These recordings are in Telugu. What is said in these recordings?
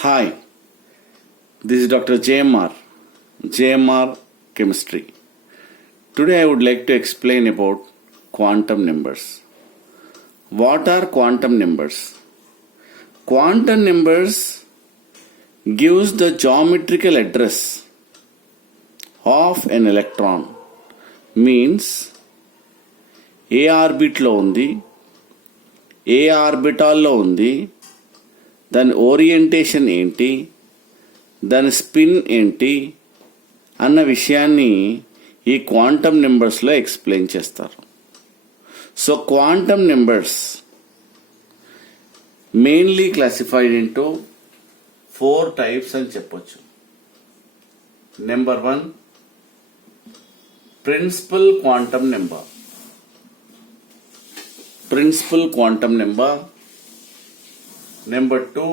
Hi, this is Dr. JMR Chemistry. Today I would like to explain about quantum numbers. What are quantum numbers? Quantum numbers gives the geometrical address of an electron. Means ఏ ఆర్బిట్లో ఉంది, ఏ ఆర్బిటాల్లో ఉంది, దాని ఓరియంటేషన్ ఏంటి, దాని స్పిన్ ఏంటి అన్న విషయాన్ని ఈ క్వాంటమ్ నెంబర్స్లో ఎక్స్ప్లెయిన్ చేస్తారు. So quantum numbers mainly classified into 4 types అని చెప్పొచ్చు. Number 1, principal quantum number. Principal quantum number. Number 2,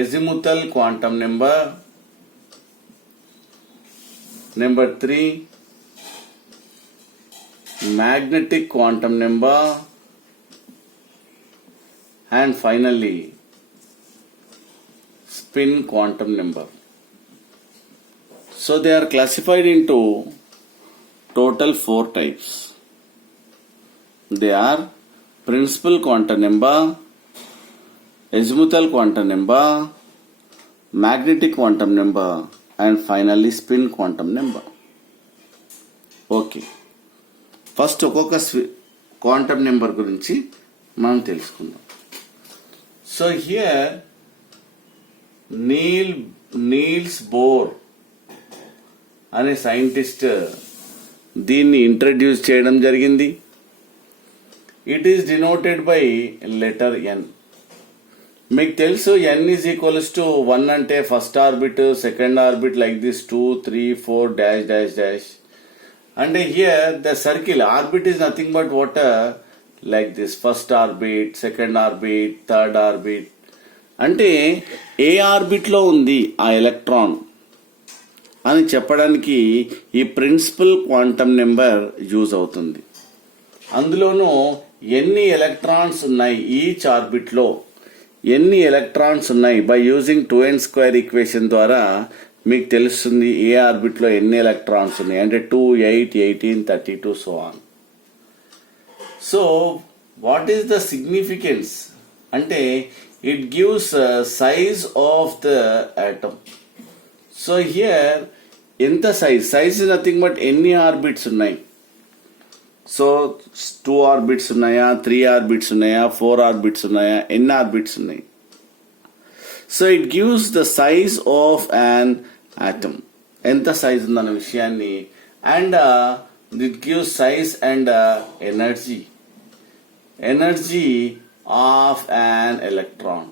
azimuthal quantum number. Number 3, magnetic quantum number. And finally, spin quantum number. So they are classified into total 4 types. They are principal quantum number, azimuthal quantum number, magnetic quantum number, and finally spin quantum number. Okay. First ఒక్కొక్క క్వాంటమ్ నెంబర్ గురించి మనం తెలుసుకుందాం. సో హియర్ నీల్స్ బోర్ అనే సైంటిస్ట్ దీన్ని ఇంట్రడ్యూస్ చేయడం జరిగింది. It is denoted by letter N. మీకు తెలుసు N is equals to 1 అంటే first orbit, second orbit like this 2, 3, 4 dash dash dash. అంటే here the circle orbit is nothing but water like this first orbit, second orbit, third orbit. అంటే ఏ ఆర్బిట్లో ఉంది ఆ ఎలక్ట్రాన్ అని చెప్పడానికి ఈ ప్రిన్సిపల్ క్వాంటమ్ నెంబర్ యూజ్ అవుతుంది. అందులోనూ ఎన్ని ఎలక్ట్రాన్స్ ఉన్నాయి, ఈచ్ ఆర్బిట్లో ఎన్ని ఎలక్ట్రాన్స్ ఉన్నాయి బై యూజింగ్ 2n² ఈక్వేషన్ ద్వారా మీకు తెలుస్తుంది ఏ ఆర్బిట్లో ఎన్ని ఎలక్ట్రాన్స్ ఉన్నాయి. అంటే 2, 8, 18, 32 so on. So what is the significance అంటే it gives size of the atom. So here ఎంత సైజ్ నథింగ్ బట్ ఎన్ని ఆర్బిట్స్ ఉన్నాయి. సో 2 ఆర్బిట్స్ ఉన్నాయా, 3 ఆర్బిట్స్ ఉన్నాయా, 4 ఆర్బిట్స్ ఉన్నాయా, ఎన్ని ఆర్బిట్స్ ఉన్నాయి. So it gives the size of an atom, ఎంత సైజ్ ఉందన్న విషయాన్ని. And it gives size and energy of an electron.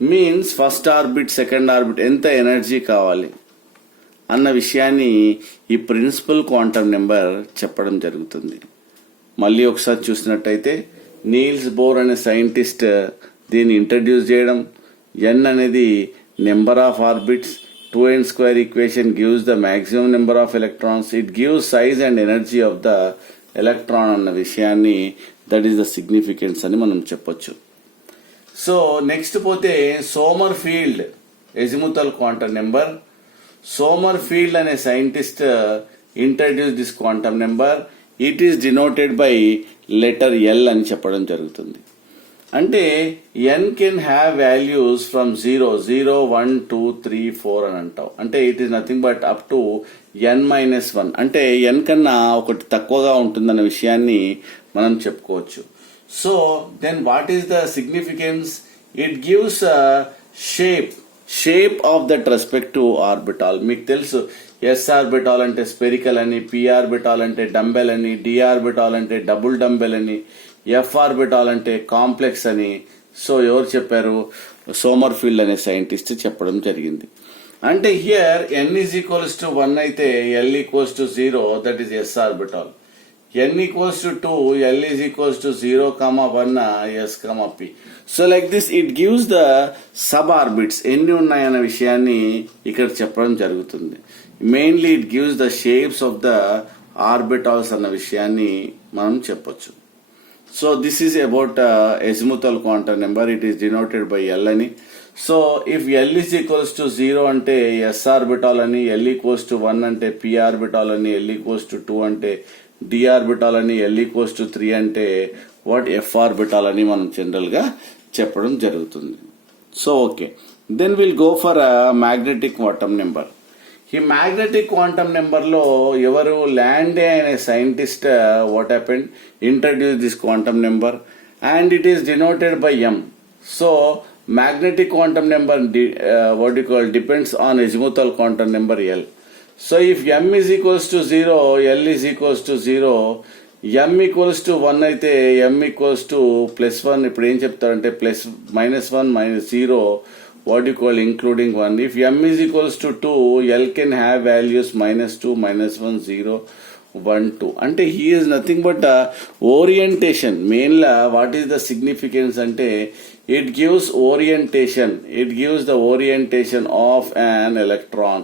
Means first orbit, second orbit ఎంత ఎనర్జీ కావాలి అన్న విషయాన్ని ఈ ప్రిన్సిపల్ క్వాంటమ్ నెంబర్ చెప్పడం జరుగుతుంది. మళ్ళీ ఒకసారి చూసినట్టయితే నీల్స్ బోర్ అనే సైంటిస్ట్ దీన్ని ఇంట్రడ్యూస్ చేయడం. ఎన్ అనేది number of orbits, 2n² equation gives the maximum number of electrons, it gives size and energy of the electron అన్న విషయాన్ని, దట్ ఈస్ ద సిగ్నిఫికెన్స్ అని మనం చెప్పొచ్చు. సో నెక్స్ట్ పోతే సోమర్ఫీల్డ్ ఎజిముథల్ క్వాంటమ్ నెంబర్. సోమర్ఫీల్డ్ అనే scientist introduce this quantum number. It is denoted by letter L అని చెప్పడం జరుగుతుంది. అంటే ఎన్ కెన్ హ్యావ్ వాల్యూస్ ఫ్రమ్ 0, 0, 1, 2, 3, 4 అని అంటాం. అంటే it is nothing but up to n-1. అంటే ఎన్ కన్నా ఒకటి తక్కువగా ఉంటుందన్న విషయాన్ని మనం చెప్పుకోవచ్చు. So then what is the significance? It gives shape of that respective orbital. మీకు తెలుసు ఎస్ ఆర్బిటాల్ అంటే స్పెరికల్ అని, పి ఆర్బిటాల్ అంటే డంబెల్ అని, డి ఆర్బిటాల్ అంటే డబుల్ డంబెల్ అని, ఎఫ్ ఆర్బిటాల్ అంటే కాంప్లెక్స్ అని. సో ఎవరు చెప్పారు? సోమర్ఫీల్డ్ అనే సైంటిస్ట్ చెప్పడం జరిగింది. అంటే here n is equals to 1 అయితే l equals to 0, that is S orbital. n equals to 2, l is equals to 0, 1, s, p. So like this it gives the sub orbits ఎన్ని ఉన్నాయన్న విషయాన్ని ఇక్కడ చెప్పడం జరుగుతుంది. Mainly it gives the shapes of the orbitals అన్న విషయాన్ని మనం చెప్పొచ్చు. So this is about azimuthal quantum number. It is denoted by L అని. So if L is equals to 0 అంటే S orbital అని, L equals to 1 అంటే P orbital అని, L equals to 2 అంటే D orbital అని, L equals to 3 అంటే what F orbital అని మనం జనరల్ గా చెప్పడం జరుగుతుంది. So okay, then will go for magnetic quantum number. ఈ మ్యాగ్నెటిక్ క్వాంటమ్ నెంబర్ లో ఎవరు ల్యాండే అనే scientist what happened introduce this quantum number and it is denoted by M. So magnetic quantum number what you call depends on azimuthal quantum number L. So if M is equals to 0, L is equals to 0, M equals to 1 అయితే M equals to plus 1 ఇప్పుడు ఏం చెప్తారంటే plus -1 -0 what you call including 1. If M is equals to 2, L can have values -2 -1 0 1 2 అంటే he is nothing but orientation. Mainly what is the significance అంటే it gives orientation, it gives the orientation of an electron.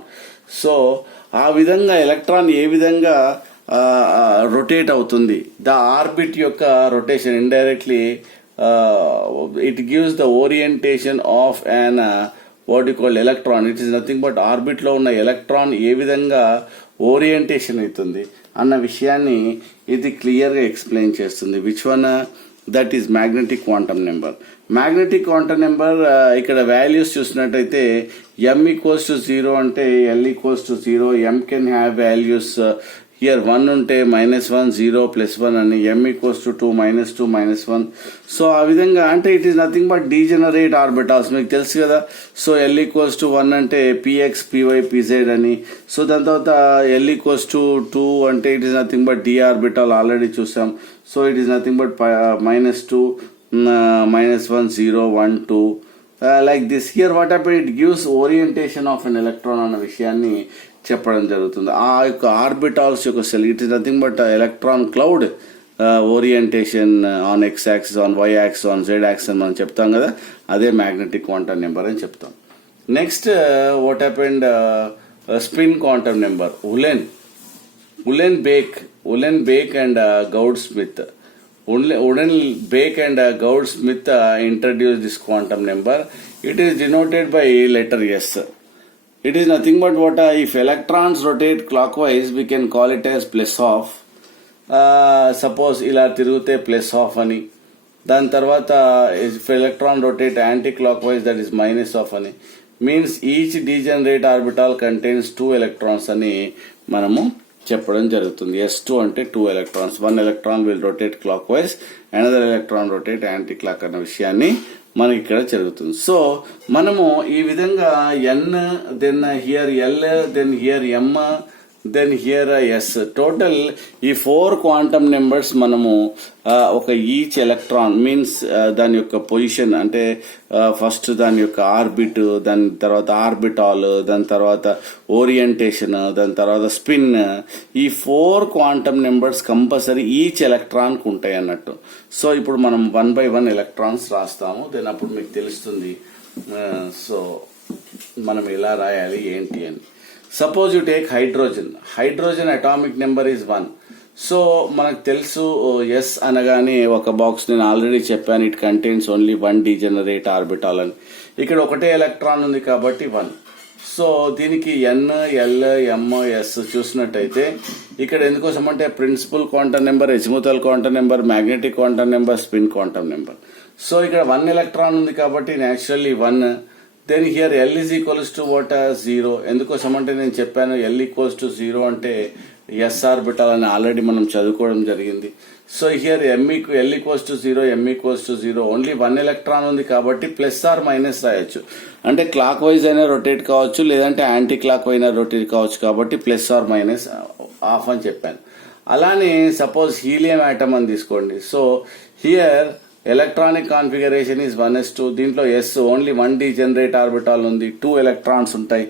So ఆ విధంగా ఎలక్ట్రాన్ ఏ విధంగా రొటేట్ అవుతుంది, ద ఆర్బిట్ యొక్క rotation indirectly it gives the orientation of an what you call electron. It is nothing but orbit లో ఉన్న ఎలక్ట్రాన్ ఏ విధంగా ఓరియంటేషన్ అవుతుంది అన్న విషయాన్ని ఇది క్లియర్ గా ఎక్స్ప్లెయిన్ చేస్తుంది. Which one? That is magnetic quantum number. Magnetic quantum number ఇక్కడ వాల్యూస్ చూసినట్టయితే M ఈక్వల్స్ టు 0 అంటే L equals to 0. M can have values here 1 ఉంటే -1 0 +1 అని, M ఈక్వల్స్ టు 2 -2 -1. సో ఆ విధంగా అంటే it is nothing but degenerate orbitals, మీకు తెలుసు కదా. సో L ఈక్వల్స్ టు 1 అంటే PX PY PZ అని. సో దాని తర్వాత L ఈక్వల్స్ టు 2 అంటే it is nothing but D orbital, already చూసాం. So it is nothing but -2 -1 0 1 2 like this. Here what happened, it gives orientation of an electron అన్న విషయాన్ని చెప్పడం జరుగుతుంది. ఆ యొక్క ఆర్బిటాల్స్ యొక్క sell it is nothing but electron cloud orientation on X axis, on Y axis, on Z axis అని మనం చెప్తాం కదా, అదే మ్యాగ్నెటిక్ క్వాంటమ్ నెంబర్ అని చెప్తాం. Next what happened spin quantum number. Uhlenbeck and Goudsmit. Wooden Bake and Goudsmith introduced this quantum number. It is denoted by letter S. It is nothing but what if electrons rotate clockwise, we can call it as plus off. Suppose ఇలా తిరిగితే plus off అని. దాని తర్వాత if electron rotate anti-clockwise, that is minus off అని. Means each degenerate orbital contains 2 electrons అని మనము చెప్పడం జరుగుతుంది. S2 అంటే 2 electrons. 1 electron will rotate clockwise, another electron rotate anti clock అన్న విషయాన్ని మనకి ఇక్కడ జరుగుతుంది. సో మనము ఈ విధంగా N, then here L, then here M, then here S, total ఈ 4 క్వాంటమ్ నెంబర్స్ మనము ఒక ఈచ్ ఎలక్ట్రాన్ మీన్స్ దాని యొక్క పొజిషన్ అంటే ఫస్ట్ దాని యొక్క ఆర్బిట్, దాని తర్వాత ఆర్బిటాల్, దాని తర్వాత ఓరియంటేషన్, దాని తర్వాత స్పిన్, ఈ 4 క్వాంటమ్ నెంబర్స్ కంపల్సరీ ఈచ్ ఎలక్ట్రాన్కి ఉంటాయి అన్నట్టు. సో ఇప్పుడు మనం 1 by 1 ఎలక్ట్రాన్స్ రాస్తాము, దెన్ అప్పుడు మీకు తెలుస్తుంది సో మనం ఎలా రాయాలి ఏంటి అని. Suppose you take hydrogen atomic number is 1. So మనకు తెలుసు ఎస్ అనగానే ఒక బాక్స్ నేను ఆల్రెడీ చెప్పాను, it contains only 1 degenerate orbital అని. ఇక్కడ ఒకటే ఎలక్ట్రాన్ ఉంది కాబట్టి 1. సో దీనికి N, L, M, S చూసినట్టయితే ఇక్కడ ఎందుకోసం అంటే principal quantum number, azimuthal quantum number, magnetic quantum number, spin quantum number. So ఇక్కడ 1 ఎలక్ట్రాన్ ఉంది కాబట్టి naturally 1. Then here L is equals to what 0. ఎందుకోసం అంటే నేను చెప్పాను L ఈక్వల్స్ టు 0 అంటే ఎస్ ఆర్బిటాల్ అని ఆల్రెడీ మనం చదువుకోవడం జరిగింది. So here L equals to 0, M equals to 0, only 1 electron ఉంది కాబట్టి ప్లస్ ఆర్ మైనస్ రాయొచ్చు. అంటే క్లాక్ వైజ్ అయినా రొటేట్ కావచ్చు, లేదంటే యాంటీ క్లాక్ అయినా రొటేట్ కావచ్చు, కాబట్టి ప్లస్ ఆర్ మైనస్ ఆఫ్ అని చెప్పాను. అలానే సపోజ్ హీలియం ఆటమ్ అని తీసుకోండి. So here electronic configuration is 1s2. దీంట్లో ఎస్ ఓన్లీ 1 డీజనరేట్ ఆర్బిటాల్ ఉంది, 2 ఎలక్ట్రాన్స్ ఉంటాయి.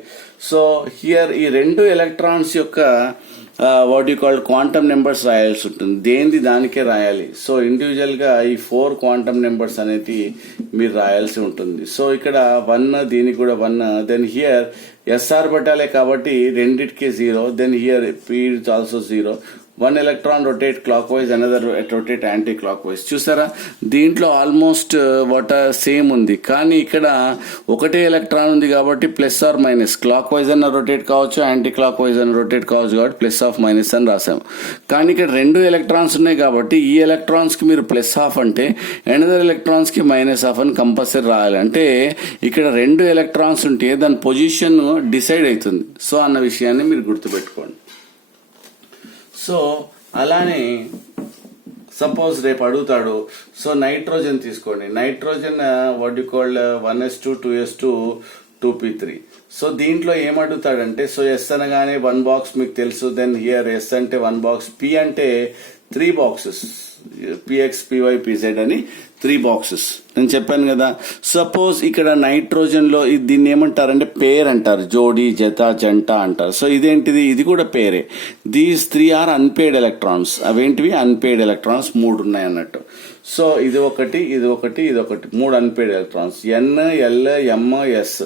సో హియర్ ఈ 2 ఎలక్ట్రాన్స్ యొక్క what you called quantum numbers రాయాల్సి ఉంటుంది, దేనిది దానికే రాయాలి. సో ఇండివిజువల్ గా ఈ 4 క్వాంటమ్ నెంబర్స్ అనేది మీరు రాయాల్సి ఉంటుంది. సో ఇక్కడ 1, దీనికి కూడా 1. దెన్ హియర్ ఎస్ ఆర్బిటాలే కాబట్టి రెండిటికి 0. Then here P is also 0. One electron rotate clockwise, another rotate anticlockwise. చూసారా, దీంట్లో ఆల్మోస్ట్ వాట్ సేమ్ ఉంది, కానీ ఇక్కడ ఒకటే ఎలక్ట్రాన్ ఉంది కాబట్టి plus or minus, clock wise అన్న రొటేట్ కావచ్చు, యాంటీ క్లాక్ వైజ్ అన్న రొటేట్ కావచ్చు, కాబట్టి ప్లస్ ఆఫ్ మైనస్ అని రాసాము. కానీ ఇక్కడ రెండు ఎలక్ట్రాన్స్ ఉన్నాయి కాబట్టి ఈ ఎలక్ట్రాన్స్కి మీరు ప్లస్ హాఫ్ అంటే అనదర్ ఎలక్ట్రాన్స్కి మైనస్ హాఫ్ అని కంపల్సరీ రాయాలి. అంటే ఇక్కడ రెండు ఎలక్ట్రాన్స్ ఉంటే దాని పొజిషన్ డిసైడ్ అవుతుంది. సో అన్న విషయాన్ని మీరు గుర్తుపెట్టుకోండి. సో అలానే సపోజ్ రేపు అడుగుతాడు, సో నైట్రోజన్ తీసుకోండి. Nitrogen what you called 1s2 2s2 2p3. So దీంట్లో ఏమడుగుతాడంటే, సో ఎస్ అనగానే 1 బాక్స్ మీకు తెలుసు, దెన్ హియర్ ఎస్ అంటే 1 బాక్స్, పి అంటే 3 బాక్సెస్, పిఎక్స్ పివై పిజెడ్ అని 3 బాక్సెస్ నేను చెప్పాను కదా. సపోజ్ ఇక్కడ నైట్రోజన్ లో దీన్ని ఏమంటారంటే పేర్ అంటారు, జోడి, జత, జంట అంటారు. సో ఇదేంటిది, ఇది కూడా పేరే. These 3 are unpaired electrons. అవేంటివి, అన్పేడ్ ఎలక్ట్రాన్స్ 3 ఉన్నాయి అన్నట్టు. సో ఇది ఒకటి, ఇది ఒకటి, ఇది ఒకటి, 3 అన్పేడ్ ఎలక్ట్రాన్స్, ఎన్, ఎల్, ఎం, ఎస్.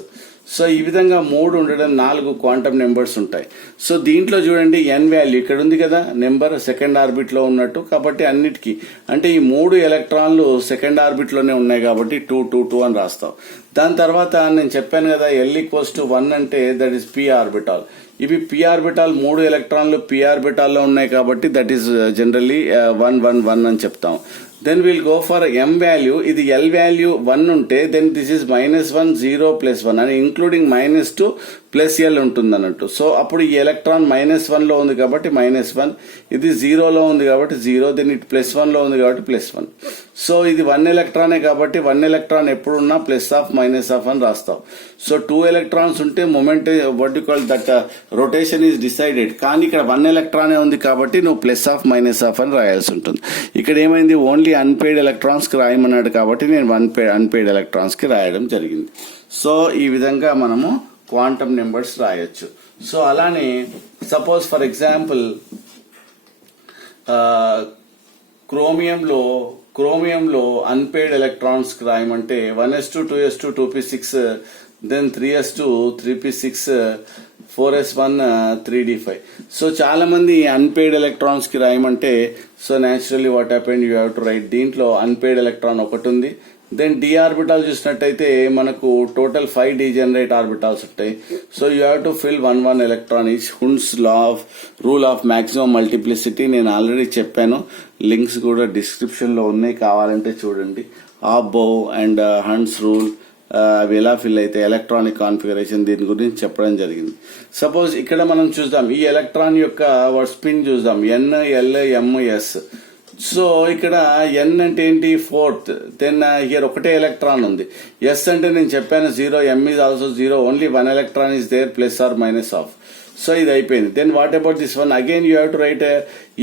సో ఈ విధంగా 3 ఉండడం 4 క్వాంటమ్ నెంబర్స్ ఉంటాయి. సో దీంట్లో చూడండి ఎన్ వాల్యూ ఇక్కడ ఉంది కదా, నెంబర్ సెకండ్ ఆర్బిట్ లో ఉన్నట్టు, కాబట్టి అన్నిటికీ అంటే ఈ 3 ఎలక్ట్రాన్లు సెకండ్ ఆర్బిట్ లోనే ఉన్నాయి కాబట్టి 2 2 2 అని రాస్తాం. దాని తర్వాత నేను చెప్పాను కదా, ఎల్ ఈక్వల్స్ టు 1 అంటే దట్ ఈస్ పి ఆర్బిటాల్. ఇవి పి ఆర్బిటాల్, 3 ఎలక్ట్రాన్లు పి ఆర్బిటాల్లో ఉన్నాయి కాబట్టి దట్ ఈస్ జనరల్లీ 1 1 1 అని చెప్తాం. then we'll go for m value. ఇది l value 1 ఉంటే then this is -1 0 +1 అని ఇంక్లూడింగ్ -2 +l ఉంటుంది అన్నట్టు. సో అప్పుడు ఈ ఎలక్ట్రాన్ -1 లో ఉంది కాబట్టి -1, ఇది 0 లో ఉంది కాబట్టి 0, దెన్ ఇట్ +1 లో ఉంది కాబట్టి +1. సో ఇది 1 ఎలక్ట్రానే కాబట్టి 1 ఎలక్ట్రాన్ ఎప్పుడున్నా ప్లస్ ఆఫ్ మైనస్ ఆఫ్ అని రాస్తాం. సో 2 ఎలక్ట్రాన్స్ ఉంటే moment what you call that rotation is decided. కానీ ఇక్కడ 1 ఎలక్ట్రానే ఉంది కాబట్టి నువ్వు ప్లస్ ఆఫ్ మైనస్ ఆఫ్ అని రాయాల్సి ఉంటుంది. ఇక్కడ ఏమైంది, ఓన్లీ అన్పేడ్ ఎలక్ట్రాన్స్ కి రాయమన్నాడు కాబట్టి నేను అన్పేడ్ ఎలక్ట్రాన్స్ కి రాయడం జరిగింది. సో ఈ విధంగా మనము క్వాంటమ్ నెంబర్స్ రాయొచ్చు. సో అలానే సపోజ్ ఫర్ ఎగ్జాంపుల్ క్రోమియంలో అన్పేడ్ ఎలక్ట్రాన్స్ కి రాయమంటే 1s2 2s2 2p6 then 3s2 3p6 4s1 3d5. So చాలా మంది అన్పేడ్ ఎలక్ట్రాన్స్ కి రాయమంటే, so naturally what happened, you have to write. దీంట్లో అన్పేడ్ ఎలక్ట్రాన్ ఒకటి ఉంది. దెన్ డి ఆర్బిటాల్ చూసినట్టయితే మనకు టోటల్ 5 డీజనరేట్ ఆర్బిటాల్స్ ఉంటాయి. So you have to fill 1 1 electron each. Hund's rule of maximum multiplicity నేను ఆల్రెడీ చెప్పాను, లింక్స్ కూడా డిస్క్రిప్షన్ లో ఉన్నాయి, కావాలంటే చూడండి. ఆబో అండ్ హన్స్ రూల్ అవి ఎలా ఫిల్ అయితే ఎలక్ట్రానిక్ కాన్ఫిగరేషన్, దీని గురించి చెప్పడం జరిగింది. సపోజ్ ఇక్కడ మనం చూద్దాం, ఈ ఎలక్ట్రాన్ యొక్క స్పిన్ చూద్దాం, N, L, M, S. So ఇక్కడ ఎన్ అంటే ఏంటి, 4th. దెన్ హియర్ ఒకటే ఎలక్ట్రాన్ ఉంది. ఎస్ అంటే నేను చెప్పాను 0, M is also 0, only 1 electron is there plus or minus half. So ఇది అయిపోయింది. Then what about this one, again you have to write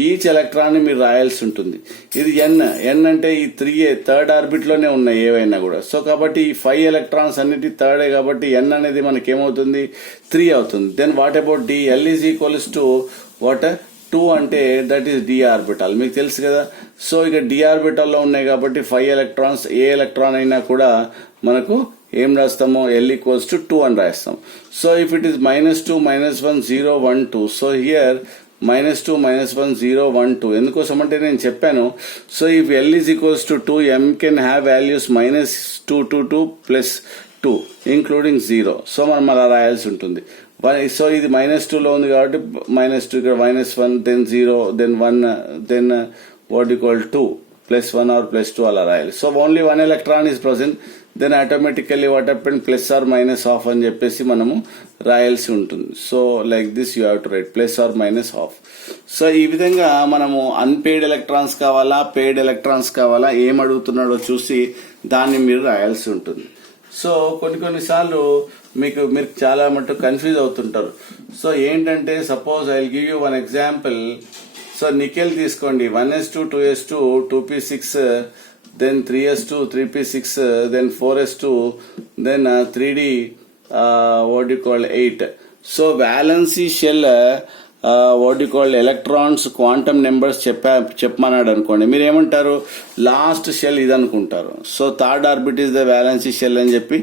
each electron ని మీరు రాయాల్సి ఉంటుంది. ఇది ఎన్ అంటే ఈ 3 థర్డ్ ఆర్బిట్ లోనే ఉన్నాయి ఏవైనా కూడా. సో కాబట్టి ఈ 5 ఎలక్ట్రాన్స్ అన్నిటి థర్డే కాబట్టి ఎన్ అనేది మనకి ఏమవుతుంది, 3 అవుతుంది. Then what about D, L is equals to what 2 అంటే దట్ ఈస్ డి ఆర్బిటాల్, మీకు తెలుసు కదా. సో ఇక డి ఆర్బిటాల్ లో ఉన్నాయి కాబట్టి 5 ఎలక్ట్రాన్స్, ఏ ఎలక్ట్రాన్ అయినా కూడా మనకు ఏం రాస్తాము, ఎల్ ఈక్వల్స్ టు 2 అని రాస్తాం. So if it is -2 -1 0 1 2, so here -2 -1 0 1 2. ఎందుకోసం అంటే నేను చెప్పాను, so if L is equals to 2, M can have values -2 to 2 +2 including 0. So మనం అలా రాయాల్సి ఉంటుంది. సో ఇది -2 లో ఉంది కాబట్టి -2, ఇక్కడ -1, then 0, then 1, then what you call 2 +1 or +2 అలా రాయాలి. So only 1 electron is present, then automatically what happened plus or minus half అని చెప్పేసి మనము రాయాల్సి ఉంటుంది. So like this you have to write plus or minus half. సో ఈ విధంగా మనము అన్పేడ్ ఎలక్ట్రాన్స్ కావాలా, పేడ్ ఎలక్ట్రాన్స్ కావాలా, ఏం అడుగుతున్నాడో చూసి దాన్ని మీరు రాయాల్సి ఉంటుంది. సో కొన్నిసార్లు మీరు చాలా మటు కన్ఫ్యూజ్ అవుతుంటారు. సో ఏంటంటే suppose I will give you one example. So nickel తీసుకోండి, 1s2 2s2 2p6 then 3s2 3p6 then 4s2 then 3d what you call 8. So valency shell what you call electrons quantum numbers చెప్పమన్నాడు అనుకోండి, మీరు ఏమంటారు, లాస్ట్ షెల్ ఇది అనుకుంటారు. So third orbit is the valency shell అని చెప్పి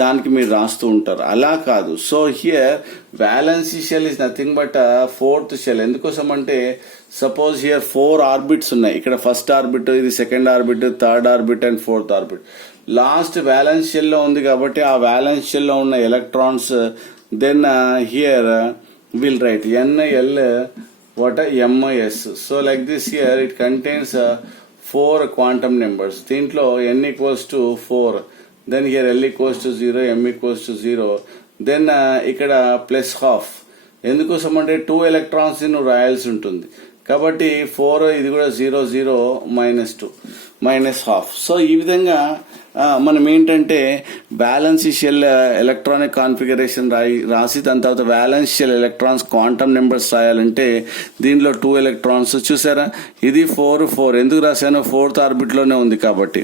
దానికి మీరు రాస్తూ ఉంటారు. అలా కాదు. So here valency shell is nothing but fourth shell. ఎందుకోసం అంటే సపోజ్ హియర్ 4 ఆర్బిట్స్ ఉన్నాయి. ఇక్కడ ఫస్ట్ ఆర్బిట్, ఇది second orbit, third orbit and fourth orbit. Last valence shell లో ఉంది కాబట్టి ఆ వ్యాలెన్స్ షెల్ లో ఉన్న electrons then here will write NL what a MS. So like this here it contains 4 quantum numbers. దీంట్లో n equals to 4, then here L equals to 0, M equals to 0, then ఇక్కడ ప్లస్ హాఫ్. ఎందుకోసం అంటే 2 ఎలక్ట్రాన్స్ నువ్వు రాయాల్సి ఉంటుంది కాబట్టి 4, ఇది కూడా 0 0 -2 -12. సో ఈ విధంగా మనం ఏంటంటే బ్యాలెన్స్ షెల్ ఎలక్ట్రానిక్ కాన్ఫిగరేషన్ రాసి దాని తర్వాత valence shell electrons quantum numbers రాయాలంటే దీనిలో 2 ఎలక్ట్రాన్స్ చూసారా, ఇది 4 4. ఎందుకు రాశాను, ఫోర్త్ ఆర్బిట్ లోనే ఉంది కాబట్టి.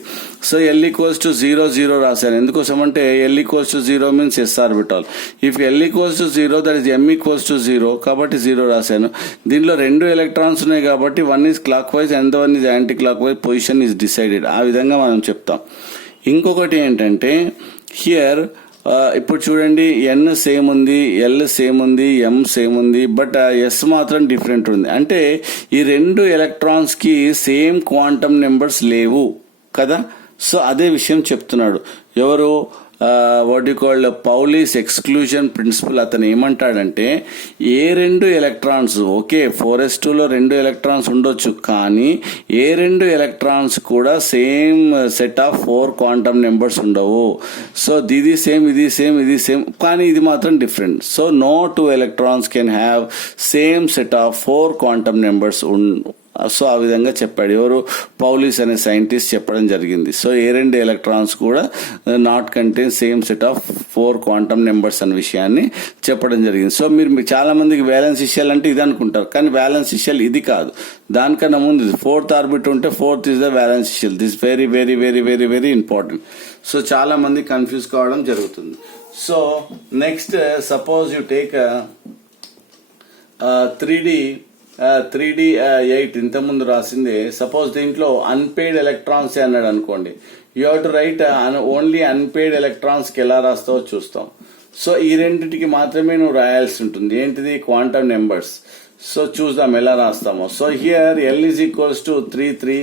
సో L equals to 0 0 రాశాను. ఎందుకోసం అంటే L equals to 0 means S orbital. If L equals to 0 that is M equals to 0 కాబట్టి 0 రాశాను. దీనిలో 2 ఎలక్ట్రాన్స్ ఉన్నాయి కాబట్టి 1 is clock wise and 1 is anti clock wise, position is decided. ఆ విధంగా మనం చెప్తాం. ఇంకొకటి ఏంటంటే హియర్ ఇప్పుడు చూడండి, N సేమ్ ఉంది, L సేమ్ ఉంది, M సేమ్ ఉంది, బట్ S మాత్రం డిఫరెంట్ ఉంది. అంటే ఈ 2 ఎలక్ట్రాన్స్ కి సేమ్ క్వాంటమ్ నెంబర్స్ లేవు కదా. సో అదే విషయం చెప్తున్నాడు ఎవరు, what you called Pauli's exclusion principle. అతను ఏమంటాడంటే ఏ 2 ఎలక్ట్రాన్స్, ఓకే 4s2లో 2 ఎలక్ట్రాన్స్ ఉండొచ్చు, కానీ ఏ 2 ఎలక్ట్రాన్స్ కూడా same set of 4 quantum numbers ఉండవు. సో ఇది సేమ్, ఇది సేమ్, ఇది సేమ్, కానీ ఇది మాత్రం different. So no 2 electrons can have same set of 4 quantum numbers. So ఆ విధంగా చెప్పాడు ఎవరు, పౌలీస్ అనే సైంటిస్ట్ చెప్పడం జరిగింది. సో ఏ 2 ఎలక్ట్రాన్స్ కూడా not contain same set of 4 quantum numbers అనే విషయాన్ని చెప్పడం జరిగింది. సో మీరు చాలా మందికి వ్యాలెన్స్ షెల్ అంటే ఇది అనుకుంటారు, కానీ వ్యాలెన్స్ షెల్ ఇది కాదు, దానికన్నా ముందు 4th ఆర్బిట్ ఉంటే 4th is the valence shell. This very very very very very important. So చాలా మంది కన్ఫ్యూజ్ కావడం జరుగుతుంది. So next suppose you take 3D 8 ఇంతకుముందు రాసిందే. సపోజ్ దీంట్లో అన్పెయిడ్ ఎలక్ట్రాన్స్ అన్నాడు అనుకోండి, you have to write only unpaired electrons కి ఎలా రాస్తావో చూస్తాం. సో ఈ రెండింటికి మాత్రమే నువ్వు రాయాల్సి ఉంటుంది. ఏంటిది, క్వాంటమ్ నెంబర్స్. సో చూద్దాం ఎలా రాస్తామో. So here L is equals to 3 3,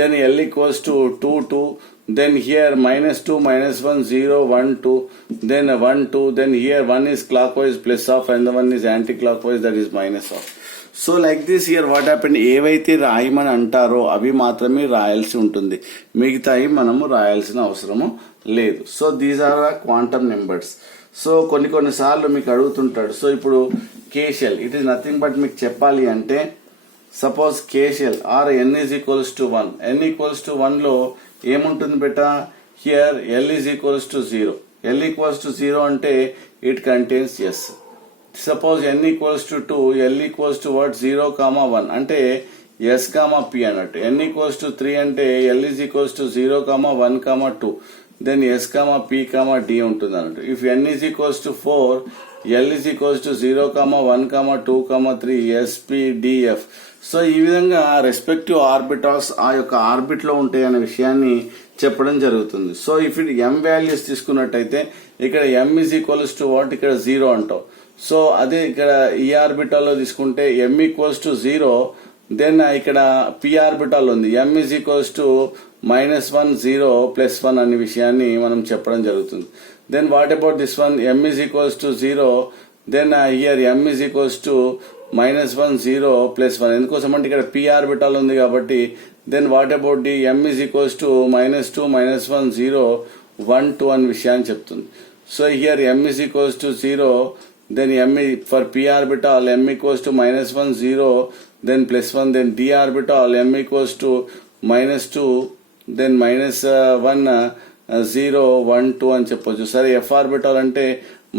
then L equals to 2 2, then here -2 -1 0 1 2, then 1 2, then here 1 is clockwise plus off and the 1 is anti-clockwise, that is minus off. So like this here what happened, ఏవైతే రాయమని అంటారో అవి మాత్రమే రాయాల్సి ఉంటుంది, మిగతాయి మనము రాయాల్సిన అవసరము లేదు. So these are quantum numbers. So కొన్నిసార్లు మీకు అడుగుతుంటాడు. సో ఇప్పుడు K shell, it is nothing but మీకు చెప్పాలి అంటే suppose K shell are N is equals to 1, N equals to 1 లో ఏముంటుంది beta, here L is equals to 0, L equals to 0 అంటే it contains S. Suppose N equals to 2, L equals to what, 0, 1 అంటే S, P అన్నట్టు. N equals to 3 అంటే L is equals to 0, 1, 2, then S, P, D ఉంటుంది అన్నట్టు. If N is equals to 4, L is equals to 0, 1, 2, 3, S, P, D, F. So ఈ విధంగా రెస్పెక్టివ్ ఆర్బిటాల్స్ ఆ యొక్క ఆర్బిట్ లో ఉంటాయి అనే విషయాన్ని చెప్పడం జరుగుతుంది. So if it M values తీసుకున్నట్టయితే ఇక్కడ M is equals to what, ఇక్కడ 0 అంటావు. సో అదే ఇక్కడ ఈ ఆర్బిటాల్ లో తీసుకుంటే M equals to 0, దెన్ ఇక్కడ P ఆర్బిటాల్ ఉంది, M is equals to -1 0 +1 అనే విషయాన్ని మనం చెప్పడం జరుగుతుంది. Then what about this one, M is equals to 0, then here M is equals to -1 0 +1. ఎందుకోసం అంటే ఇక్కడ P ఆర్బిటాల్ ఉంది కాబట్టి. Then what about the M is equals to -2 -1 0 1 2 అనే విషయాన్ని చెప్తుంది. So here M is equals to 0, then M for P orbital M equals to -1 0, then +1, then D orbital M equals to -2, then -1 0 1 2 అని చెప్పొచ్చు. సరే F ఆర్బిటాల్ అంటే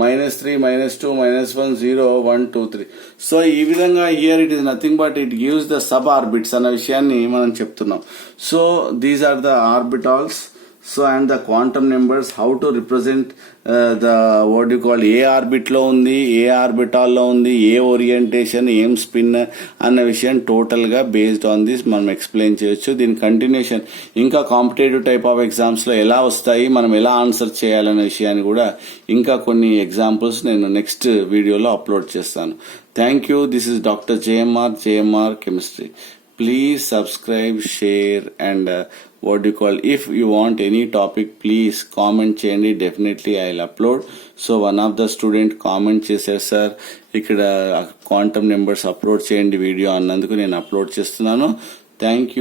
-3 -2 -1 0 1 2 3. సో ఈ విధంగా here it is nothing but it gives the sub orbits అన్న విషయాన్ని మనం చెప్తున్నాం. So these are the orbitals. So and the quantum numbers how to represent the what you call ఏ ఆర్బిట్ లో ఉంది, ఏ ఆర్బిటాల్ లో ఉంది, ఏ ఓరియంటేషన్, ఏం స్పిన్ అన్న విషయం టోటల్ గా బేస్డ్ ఆన్ దిస్ మనం ఎక్స్ప్లెయిన్ చేయొచ్చు. దీని కంటిన్యూషన్ ఇంకా కాంపిటేటివ్ టైప్ ఆఫ్ ఎగ్జామ్స్ లో ఎలా వస్తాయి, మనం ఎలా ఆన్సర్ చేయాలనే విషయాన్ని కూడా ఇంకా కొన్ని ఎగ్జాంపుల్స్ నేను నెక్స్ట్ వీడియోలో అప్లోడ్ చేస్తాను. Thank you. This is doctor JMR chemistry. Please subscribe, share, and what do you call, if you want any topic, please comment cheyandi, definitely I'll upload. So one of the student comment చేశారు, సార్ ఇక్కడ క్వాంటమ్ నెంబర్స్ అప్లోడ్ చేయండి వీడియో అన్నందుకు నేను అప్లోడ్ చేస్తున్నాను. Thank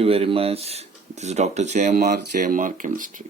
you very much. This is doctor JMR chemistry.